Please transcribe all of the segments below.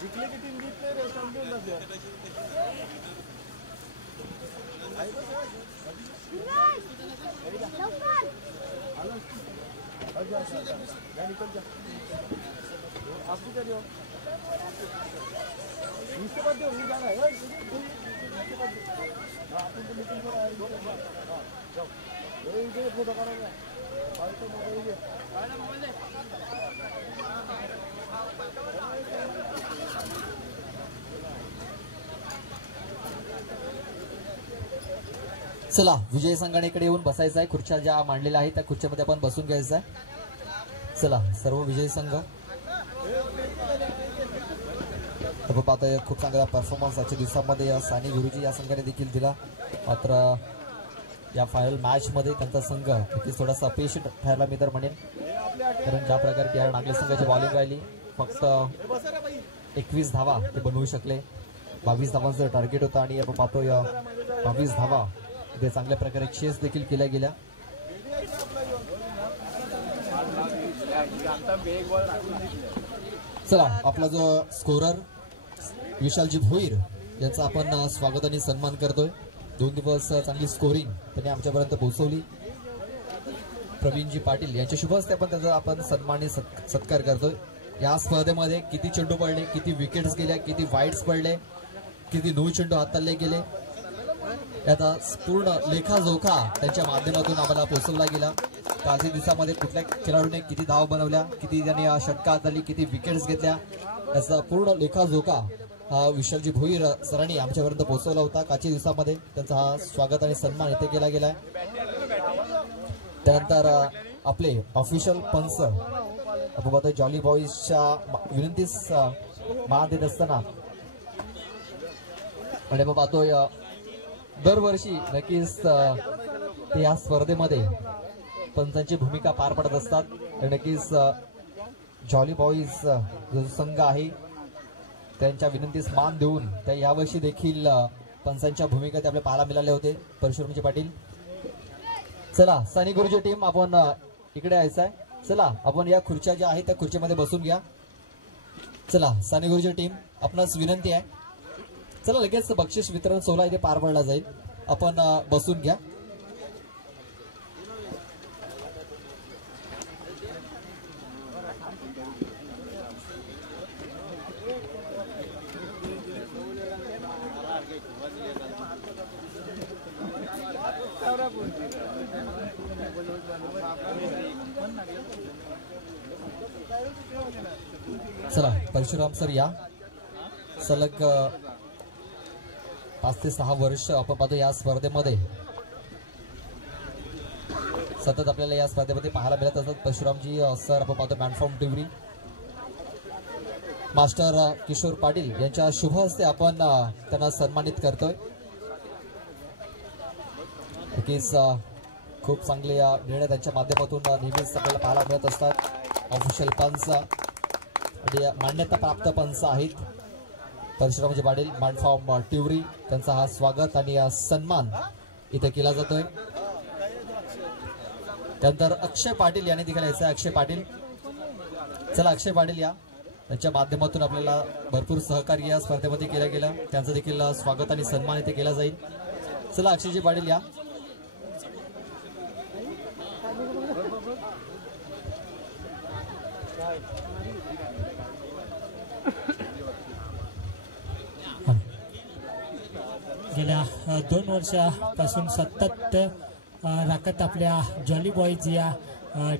जिंकले की टीम जिंकते रे समजून जाते आपको क्या दियो इसके बाद जो जा रहा है अपन तो मीटिंग पर आए जाओ ये फोटो करोगे और तो मोबाइल दे मोबाइल दे चला विजय संघाने इकडे येऊन बसायचं आहे. खुर्च्या ज्या मांडलेल्या आहेत त्या खुर्च्यामध्ये आपण बसून घ्यायचं आहे. चला सर्व विजय संघ आपण पाहतोय खूप चांगला परफॉर्मन्स आजच्या दिवसामध्ये या सानी गुरुजी या संघाने देखील दिला. मात्र या फायनल मॅच मध्ये त्यांचा संघ नक्कीच थोडासा अपयशी ठरला मी तर म्हणेन. कारण ज्या प्रकारे टी आर नागले संघाची बॉलिंग राहिली फक्त 21 धावा ते बनवू शकले. 22 धावांचं टार्गेट होतं आणि आपण पाहतो या 22 धावा ते चांगल्या प्रकारे चेस देखील केल्या गेल्या. चला आपला जो स्कोरर विशालजी भोईर यांचा आपण स्वागत आणि सन्मान करतोय. 2 दिवस चांगली स्कोरिंग त्यांनी आमच्यापर्यंत पोहोचवली. प्रवीणजी पाटील यांच्या शुभ हस्ते आपण त्याचा आपण सन्मान आणि सत्कार करतोय. या स्पर्धेमध्ये किती चेंडू पडले, किती विकेट्स गेल्या, किती वाईड्स पडले, किती 9 चेंडू हाताळले गेले याचा पूर्ण लेखाजोखा त्यांच्या माध्यमातून आम्हाला पोहोचवला गेला. कालच्या दिवसामध्ये कुठल्या खेळाडूने किती धाव बनवल्या, किती त्यांनी षटका हाताळली, किती विकेट्स घेतल्या याचा पूर्ण लेखाजोखा हा विशालजी भोईर सरांनी आमच्यापर्यंत पोहोचवला होता. कालच्या दिवसामध्ये त्यांचा हा स्वागत आणि सन्मान इथे केला गेलाय. त्यानंतर आपले ऑफिशियल पंच आपण पाहतोय जॉली बॉईजच्या विनंतीस मान देत असताना आणि आपण पाहतोय दरवर्षी नक्कीच ते या स्पर्धेमध्ये पंचांची भूमिका पार पडत असतात. नक्कीच जॉली बॉईज जो संघ आहे त्यांच्या विनंतीस मान देऊन त्या यावर्षी देखील पंचांच्या भूमिका ते आपल्याला पाहायला मिळाले होते. परशुरामजी पाटील चला सानी गुरुजी टीम आपण इकडे यायचं आहे. चला आपण या खुर्च्या ज्या आहेत त्या खुर्चीमध्ये बसून घ्या. चला सानी गुरुजी टीम आपणास विनंती आहे. चला लगेच बक्षीस वितरण सोहळा इथे पार पडला जाईल. आपण बसून घ्या. चला परशुराम सर या. सलग 5 ते 6 वर्ष आपण पाहतो या स्पर्धेमध्ये सतत आपल्याला या स्पर्धेमध्ये पाहायला मिळत असतात. परशुरामजी सर आपण पाहतो मॅनफ्रॉम टिवरी मास्टर किशोर पाटील यांच्या शुभ हस्ते आपण त्यांना सन्मानित करतोय. नक्कीच खूप चांगले निर्णय त्यांच्या माध्यमातून नेहमीच आपल्याला पाहायला मिळत असतात. ऑफिशियल पंच आणि मान्यता प्राप्त पंच आहेत परशुरामजी पाटील मॅनफ्रॉम टिवरी. त्यांचा हा स्वागत आणि सन्मान इथे केला जातोय. त्यानंतर अक्षय पाटील यांनी देखील यायचं आहे. अक्षय पाटील चला अक्षय पाटील या. त्यांच्या माध्यमातून आपल्याला भरपूर सहकार्य या स्पर्धेमध्ये केलं गेलं. त्यांचं देखील स्वागत आणि सन्मान इथे केला जाईल. चला अक्षयजी पाटील या. गेल्या 2 वर्षापासून सतत राखत आपल्या जॉली बॉईज या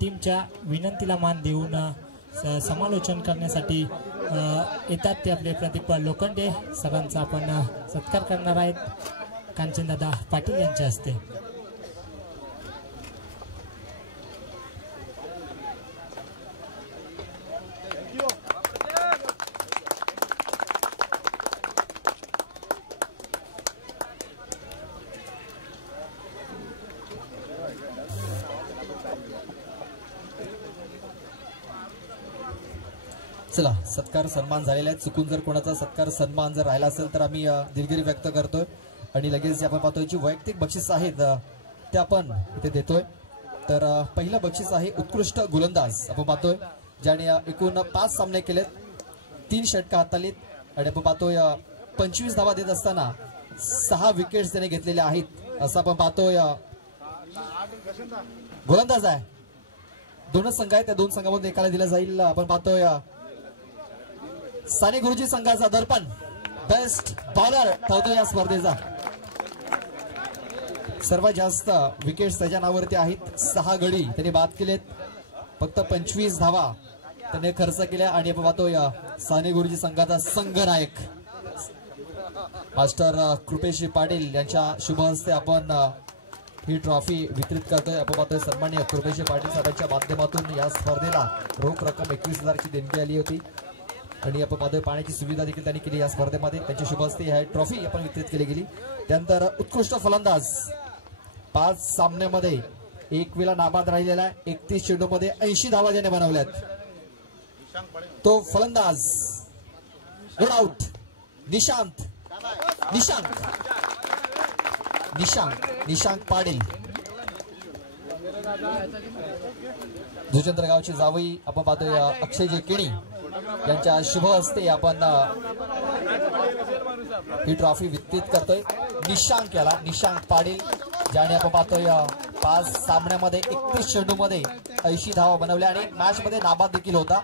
टीमच्या विनंतीला मान देऊन समालोचन करण्यासाठी येतात ते आपले प्रदीप लोखंडे सरांचा आपण सत्कार करणार आहेत कांचनदादा पाटील यांच्या हस्ते. चला, सत्कार सन्मान झालेला आहे. चुकून जर कोणाचा सत्कार सन्मान जर राहिला असेल तर आम्ही दिलगिरी व्यक्त करतोय आणि लगेच आपण पाहतोय जी वैयक्तिक बक्षीस आहेत ते आपण इथे देतोय. तर पहिलं बक्षीस आहे उत्कृष्ट गोलंदाज. आपण पाहतोय ज्याने एकूण 5 सामने केलेत, 3 षटकं हाताळलीत आणि आपण पाहतोय 25 धावा देत असताना 6 विकेट्स त्याने घेतलेल्या आहेत. असं आपण पाहतोय गोलंदाज आहे. 2 संघ आहेत, त्या 2 संघामध्ये एकाला दिला जाईल. आपण पाहतोय साने गुरुजी संघाचा दर्पण बेस्ट बॉलर ठरतो या स्पर्धेचा. सर्वात जास्त विकेट्स त्याच्या नावावरती आहेत. 6 गडी त्याने बाद केलेत, फक्त 25 धावा त्याने खर्च केल्या. आणि आपण पाहतोय साने गुरुजी संघाचा संघनायक मास्टर कृपेश पाटील यांच्या शुभ हस्ते आपण ही ट्रॉफी वितरित करतोय. आपण पाहतोय सन्माननीय कृपेश पाटील साहेबांच्या माध्यमातून या स्पर्धेला रोख रक्कम 21,000ची देणगी आली होती आणि आपण पाहतोय पाण्याची सुविधा देखील त्यांनी केली या स्पर्धेमध्ये. त्यांच्या शुभ हस्ते ही ट्रॉफी आपण वितरित केली गेली. त्यानंतर उत्कृष्ट फलंदाज 5 सामन्यामध्ये 1 वेळा नाबाद राहिलेला आहे. 31 चेंडूमध्ये 80 धावा ज्याने बनवल्यात तो फलंदाज गुड आउट निशांत पाटील. जुचंद्र गावची जावई आपण पाहतोय अक्षयजी केणी यांच्या शुभ हस्ते आपण ही ट्रॉफी वितरित करतोय. निशांक पाटील ज्याने आपण पाहतोय 5 सामन्यामध्ये 31 चेंडूमध्ये 80 धावा बनवल्या आणि मॅच मध्ये नाबाद देखील होता.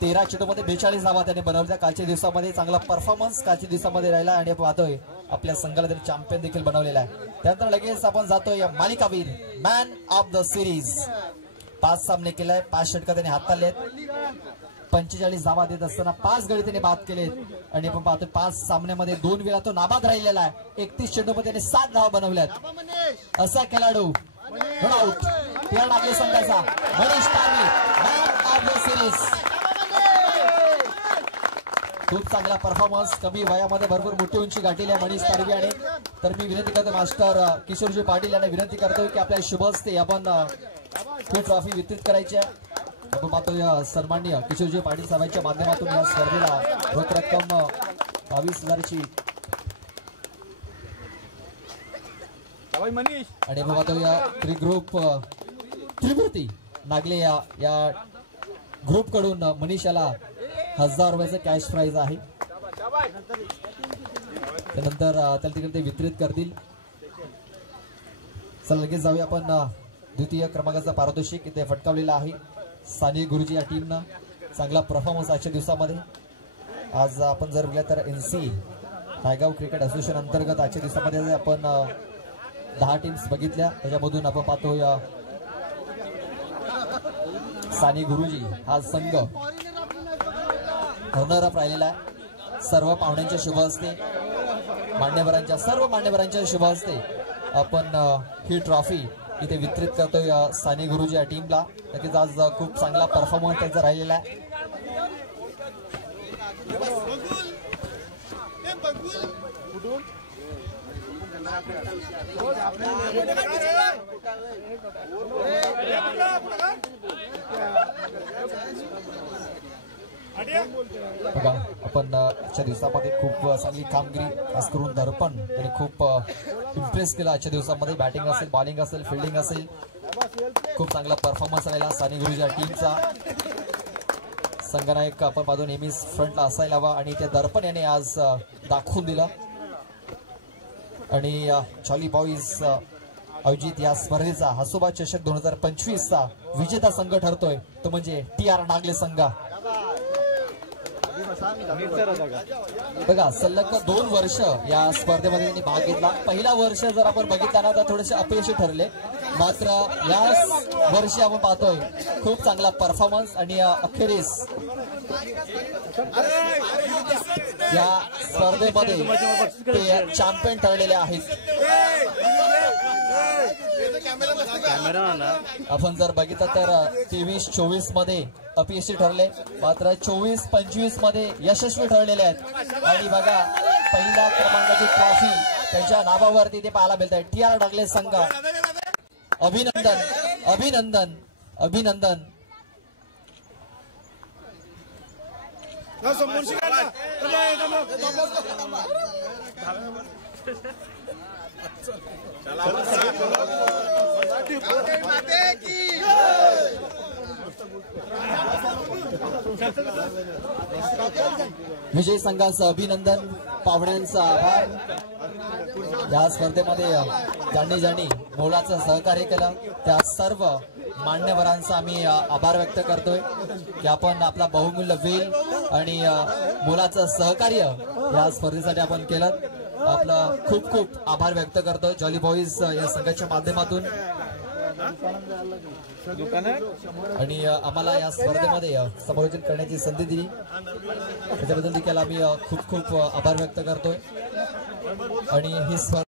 13 चेंडूमध्ये 42 धावा त्याने बनवल्या. कालच्या दिवसामध्ये चांगला परफॉर्मन्स कालच्या दिवसामध्ये राहिला आणि आपण पाहतोय आपल्या संघाला त्याने चॅम्पियन देखील बनवलेला आहे. त्यानंतर लगेच आपण जातोय मालिकावीर मॅन ऑफ द सिरीज. 5 सामने केलाय, 5 षटकं त्याने हाताळलेत, 45 धावा देत असताना 5 गडी त्याने बाद केलेत आणि आपण पाहतोय 5 सामन्यामध्ये 2 वेळा तो नाबाद राहिलेला आहे. 31 चेंडूमध्ये त्याने 7 धावा बनवल्यात. असा खेळाडू गुड आउट नागले संघाचा Manish Tarvi man of the series. खूप चांगला परफॉर्मन्स, कमी वयामध्ये भरपूर मोठी उंची गाठलेली आहे मनीष तारवी. आणि तर मी विनंती करतो मास्टर किशोरजी पाटील यांना विनंती करतोय की आपल्या शुभ हस्ते आपण ही ट्रॉफी वितरित करायची आहे. आपण पाहतोय सन्माननीय किशोरजी पाटील साहेबांच्या माध्यमातून या स्पर्धेला रोख रक्कम 22,000ची आणि आपण पाहतोय त्रिग्रुप त्रिमूर्ती नागले या ग्रुप कडून मनीषाला 1000 रुपयाचं कॅश प्राइज आहे. त्यानंतर त्याला तिकडे ते वितरित करतील. चला लगेच जाऊया आपण द्वितीय क्रमांकाचा पारितोषिक इथे फटकावलेला आहे साने गुरुजी या टीमनं. चांगला परफॉर्मन्स आजच्या दिवसामध्ये. आज आपण जर बघितलं तर NC नायगाव क्रिकेट असोसिएशन अंतर्गत आजच्या दिवसामध्ये आपण 10 टीम्स बघितल्या. त्याच्यामधून आपण पाहतोय साने गुरुजी हा संघ रनर अप राहिलेला आहे. सर्व पाहुण्यांच्या शुभ हस्ते सर्व मान्यवरांच्या शुभ हस्ते आपण ही ट्रॉफी इथे वितरित करतोय साने गुरुजी या टीमला. नक्कीच आज खूप चांगला परफॉर्मन्स त्यांचा राहिलेला आहे. बघा आपण आजच्या दिवसामध्ये खूप चांगली कामगिरी खास करून दर्पण त्यांनी खूप इम्प्रेस केला आजच्या दिवसामध्ये. बॅटिंग असेल, बॉलिंग असेल, फिल्डिंग असेल, खूप चांगला परफॉर्मन्स राहिला साने गुरुजी टीमचा. संघनायक आपण पाहतो नेहमीच फ्रंटला असायला हवा आणि ते दर्पण याने आज दाखवून दिलं. आणि चॉली बॉईज आयोजित या स्पर्धेचा हसोबा चषक 2025चा विजेता संघ ठरतोय तो म्हणजे TR नागले संघ. बघा सलग 2 वर्ष या स्पर्धेमध्ये त्यांनी भाग घेतला. पहिला वर्ष जर आपण बघितला ना तर थोडेसे अपयशी ठरले, मात्र या वर्षी आपण पाहतोय खूप चांगला परफॉर्मन्स आणि अखेरीस या स्पर्धेमध्ये ते चॅम्पियन ठरलेले आहेत. आपण जर बघितलं तर 23-24 मध्ये अपयशी ठरले, मात्र 24-25 मध्ये यशस्वी ठरलेले आहेत. आणि बघा पहिल्या क्रमांकाची ट्रॉफी त्यांच्या नावावरती ते पाहायला मिळत आहे. TR नागले संघ अभिनंदन अभिनंदन अभिनंदन. विजय संघाचं अभिनंदन, पाहुण्यांचा आभार. या स्पर्धेमध्ये ज्यांनी मोलाचं सहकार्य केलं त्या सर्व मान्यवरांचा आम्ही आभार व्यक्त करतोय की आपण आपला बहुमूल्य वेळ आणि मोलाचं सहकार्य या स्पर्धेसाठी आपण केलं. आपलं खूप खूप आभार व्यक्त करतोय जॉली बॉईज या संघाच्या माध्यमातून. आणि आम्हाला या स्पर्धेमध्ये समालोचन करण्याची संधी दिली त्याच्याबद्दल देखील आम्ही खूप खूप आभार व्यक्त करतोय. आणि ही स्पर्धा